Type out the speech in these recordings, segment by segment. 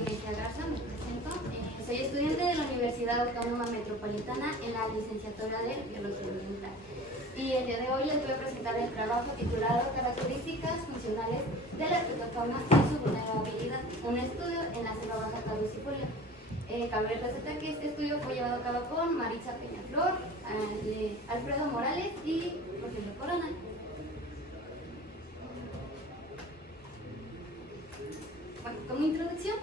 Iglesia Garza, me presento. Soy estudiante de la Universidad Autónoma Metropolitana en la licenciatura de Biología Ambiental. Y el día de hoy les voy a presentar el trabajo titulado Características funcionales de la herpetofauna y su vulnerabilidad, un estudio en la selva baja caducifolia. Cabe resaltar que este estudio fue llevado a cabo por Maritza Peñaflor, Alfredo Morales y Rogelio Corona. Bueno, como introducción,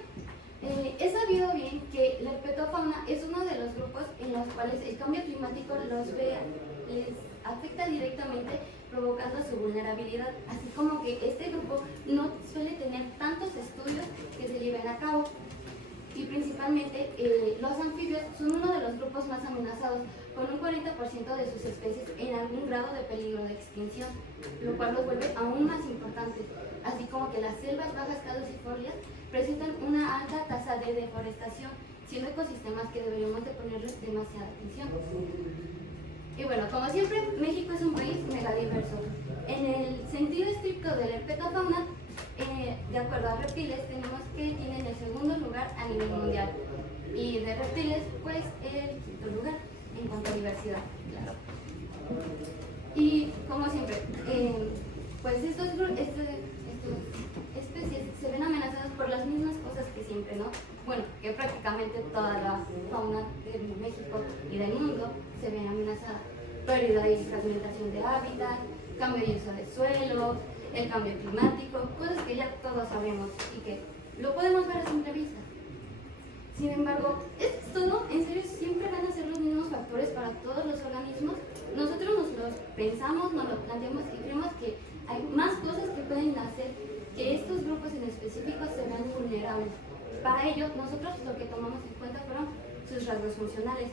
es sabido bien que la herpetofauna es uno de los grupos en los cuales el cambio climático les afecta directamente, provocando su vulnerabilidad, así como que este grupo no suele tener tantos estudios que se lleven a cabo. Y principalmente los anfibios son uno de los grupos más amenazados, con un 40% de sus especies en algún grado de peligro de extinción, lo cual los vuelve aún más importantes, así como que las selvas bajas caducifolias presentan una alta tasa de deforestación, siendo ecosistemas que deberíamos de ponerles demasiada atención. Y bueno, como siempre, México es un país megadiverso. En el sentido estricto de la herpetofauna, de acuerdo a reptiles, tenemos que tienen el segundo lugar a nivel mundial. Y de reptiles, pues el quinto lugar en cuanto a diversidad, claro. Y como siempre, pues estas especies se ven amenazadas por las mismas cosas que siempre, ¿no? Bueno, que prácticamente toda la fauna de México y del mundo se ven amenazadas. Pérdida y fragmentación de hábitat, cambio de uso de suelo, el cambio climático, cosas que ya todos sabemos y que lo podemos ver a simple vista. Sin embargo, esto es todo, en serio, siempre van a ser los mismos factores para todos los organismos. Nosotros nos los pensamos, nos lo planteamos y creemos que hay más cosas que pueden hacer que estos grupos en específico se vean vulnerables. Para ello, nosotros lo que tomamos en cuenta fueron sus rasgos funcionales.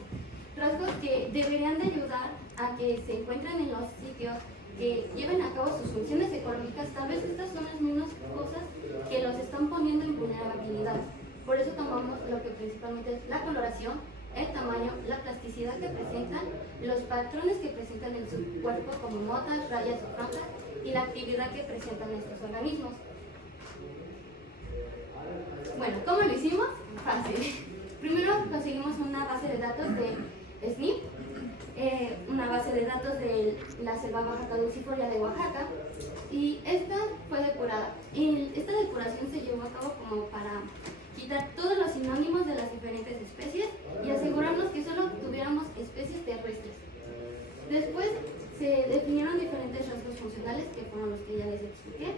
Rasgos que deberían de ayudar a que se encuentren en los sitios, que lleven a cabo sus funciones ecológicas. Tal vez estas son las mismas cosas que los están poniendo en vulnerabilidad. Por eso tomamos lo que principalmente es la coloración, el tamaño, la plasticidad que presentan, los patrones que presentan en su cuerpo como motas, rayas o franjas y la actividad que presentan estos organismos. Bueno, ¿cómo lo hicimos? Fácil. Primero conseguimos una base de datos de SNP, una base de datos de la selva baja caducifolia de Oaxaca, y esta fue depurada. Esta depuración se llevó a cabo como para quitar todos los sinónimos de las diferentes especies y asegurarnos que solo tuviéramos especies terrestres. Después se definieron diferentes rasgos funcionales, que fueron los que ya les expliqué.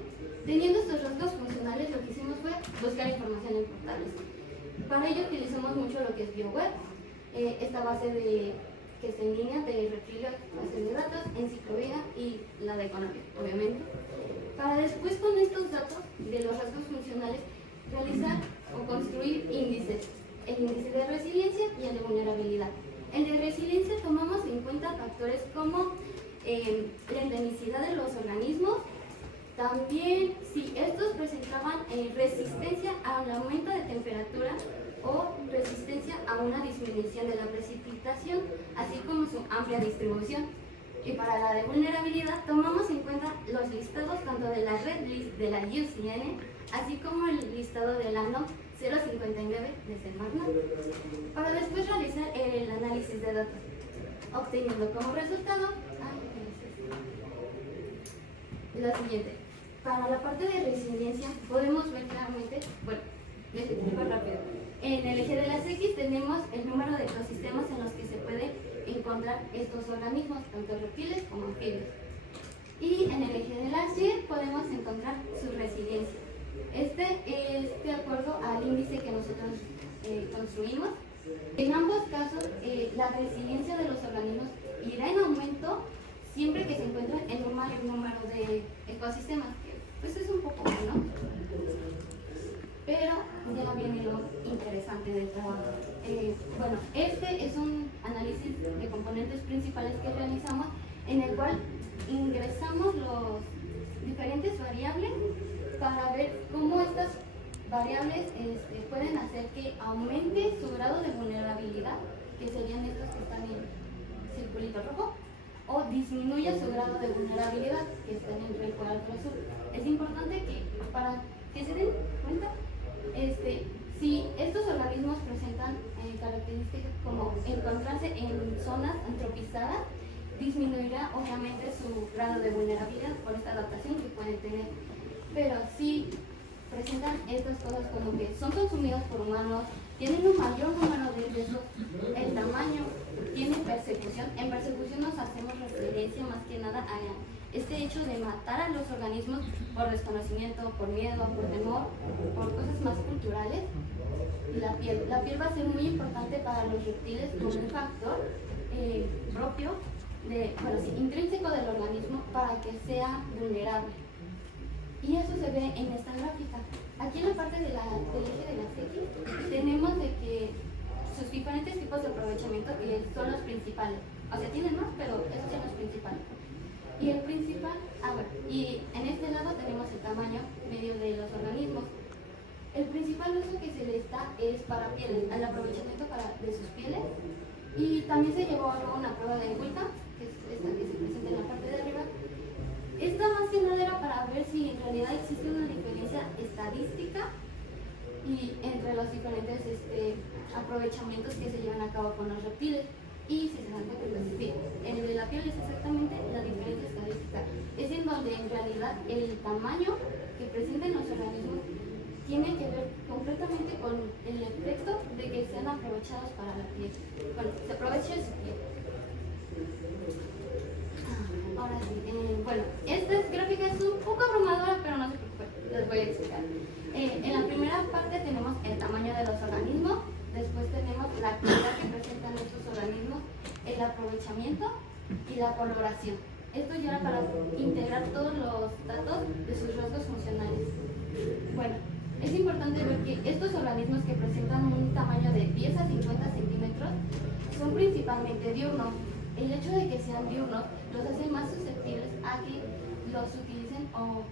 Teniendo estos rasgos funcionales, lo que hicimos fue buscar información en portales. Para ello utilizamos mucho lo que es BioWeb, esta base que está en línea de Reptilio, base de datos, Enciclopedia y la de Economía, obviamente. Para después, con estos datos de los rasgos funcionales, realizar o construir índices, el índice de resiliencia y el de vulnerabilidad. El de resiliencia tomamos en cuenta factores como la endemicidad de los organismos, también si estos presentaban resistencia al aumento de temperatura o resistencia a una disminución de la precipitación, así como su amplia distribución. Y para la de vulnerabilidad tomamos en cuenta los listados tanto de la Red List de la IUCN, así como el listado de la NOM 059 de Semarnat, para después realizar el análisis de datos, obteniendo como resultado lo siguiente. Para la parte de resiliencia podemos ver claramente, bueno, les explico rápido. En el eje de las X tenemos el número de ecosistemas en los que se puede encontrar estos organismos, tanto reptiles como anfibios. Y en el eje de las Y podemos encontrar su resiliencia. Este es de acuerdo al índice que nosotros construimos. En ambos casos, la resiliencia de los organismos irá en aumento siempre que se encuentren en un mayor número de ecosistemas, que pues es un poco bueno, pero ya viene lo interesante del trabajo. Bueno, este es un análisis de componentes principales que realizamos, en el cual ingresamos los diferentes variables para ver cómo estas variables pueden hacer que aumente su grado de vulnerabilidad, que serían estos que están en circulito rojo, o disminuya su grado de vulnerabilidad, que están en recuadro azul. Es importante que para que se den cuenta, Si estos organismos presentan características como encontrarse en zonas antropizadas, disminuirá obviamente su grado de vulnerabilidad por esta adaptación que pueden tener. Pero si presentan estas cosas como que son consumidos por humanos, tienen un mayor número de riesgos, el tamaño, tiene persecución. En persecución nos hacemos referencia más que nada a este hecho de matar a los organismos por desconocimiento, por miedo, por temor, por cosas más culturales. Y la piel va a ser muy importante para los reptiles como un factor propio, intrínseco del organismo para que sea vulnerable. Y eso se ve en esta gráfica. Aquí en la parte del eje de las X tenemos de que sus diferentes tipos de aprovechamiento, que son los principales. O sea, tienen más, pero esos son los principales. Y el principal, y en este lado tenemos el tamaño medio de los organismos. El principal uso que se les da es para pieles, el aprovechamiento de sus pieles. Y también se llevó a cabo una prueba de Wickham, que es esta que se presenta en la parte de arriba. Esta más que nada era para ver si en realidad existe una diferencia estadística y entre los diferentes aprovechamientos que se llevan a cabo con los reptiles. Y si se dan cuenta, pues sí, el de la piel es exactamente la diferencia estadística. Es en donde en realidad el tamaño que presentan los organismos tiene que ver completamente con el efecto de que sean aprovechados para la piel. Bueno, se aprovecha su piel. Ahora sí, esta gráfica es un poco abrumadora, pero no se preocupen, les voy a explicar. En la primera parte tenemos el tamaño de los organismos, después tenemos la actividad que presentan estos organismos, el aprovechamiento y la coloración. Esto ya era para integrar todos los datos de sus rasgos funcionales. Bueno, es importante ver que estos organismos que presentan un tamaño de 10 a 50 centímetros son principalmente diurnos. El hecho de que sean diurnos los hace más susceptibles a que los utilicen o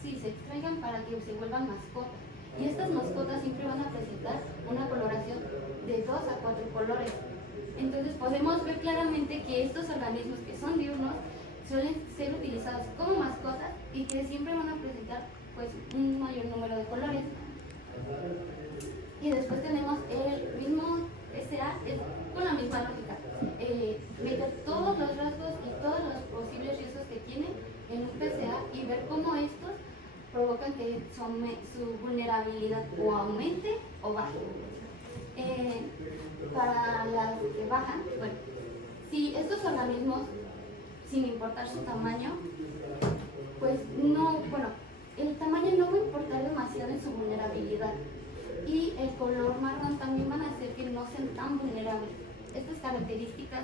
se extraigan para que se vuelvan mascotas. Y estas mascotas siempre van a presentar una coloración de 2 a 4 colores. Entonces podemos ver claramente que estos organismos que son diurnos suelen ser utilizados como mascotas y que siempre van a presentar pues un mayor número de colores. Y después tenemos el mismo con la misma lógica. Meter todos los rasgos y todos los posibles riesgos que tiene en un PCA y ver cómo estos provocan que su vulnerabilidad o aumente o baje. Para las que bajan, si estos organismos, sin importar su tamaño, pues el tamaño no va a importar demasiado en su vulnerabilidad. Y el color marrón también van a hacer que no sean tan vulnerables. Estas características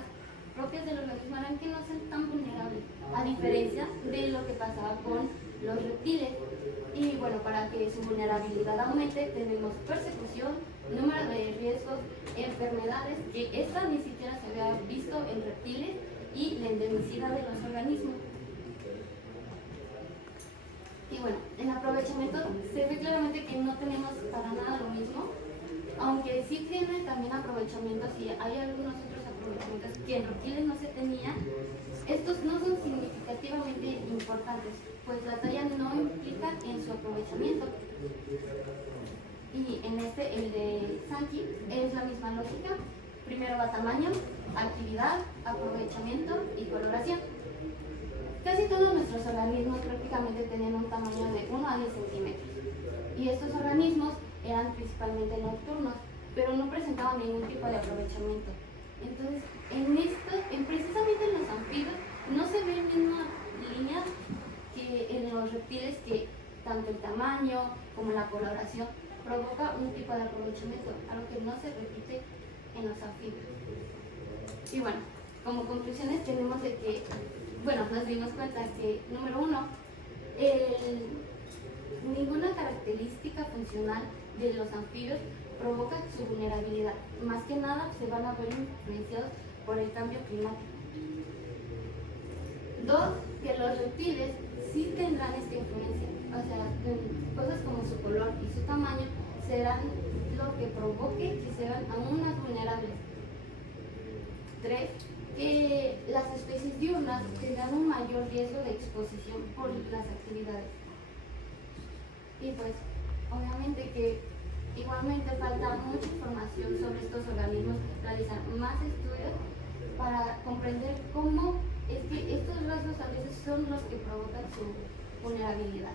propias del organismo harán que no sean tan vulnerables, a diferencia de lo que pasaba con los reptiles. Y para que su vulnerabilidad aumente, tenemos persecución, número de riesgos, enfermedades, que esta ni siquiera se había visto en reptiles, y la endemicidad de los organismos. Y en aprovechamiento se ve claramente que no tenemos para nada lo mismo, aunque sí tiene también aprovechamientos y hay algunos otros aprovechamientos que en reptiles no se tenían. Estos no son significativamente importantes, pues la talla no implica en su aprovechamiento. Y en el de Sankey, es la misma lógica. Primero va tamaño, actividad, aprovechamiento y coloración. Casi todos nuestros organismos prácticamente tenían un tamaño de 1 a 10 centímetros. Y estos organismos eran principalmente nocturnos, pero no presentaban ningún tipo de aprovechamiento. Entonces, precisamente en los anfibios no se ve la misma línea que en los reptiles, que tanto el tamaño como la coloración provoca un tipo de aprovechamiento, algo que no se repite en los anfibios. Y como conclusiones tenemos de que, nos dimos cuenta que, número 1, ninguna característica funcional de los anfibios provoca su vulnerabilidad. Más que nada se van a ver influenciados por el cambio climático. 2, que los reptiles sí tendrán esta influencia, o sea, cosas como su color y su tamaño serán lo que provoque que sean aún más vulnerables. 3, que las especies diurnas tendrán un mayor riesgo de exposición por las actividades. Y obviamente que igual actualmente falta mucha información sobre estos organismos, realizar más estudios para comprender cómo es que estos rasgos a veces son los que provocan su vulnerabilidad.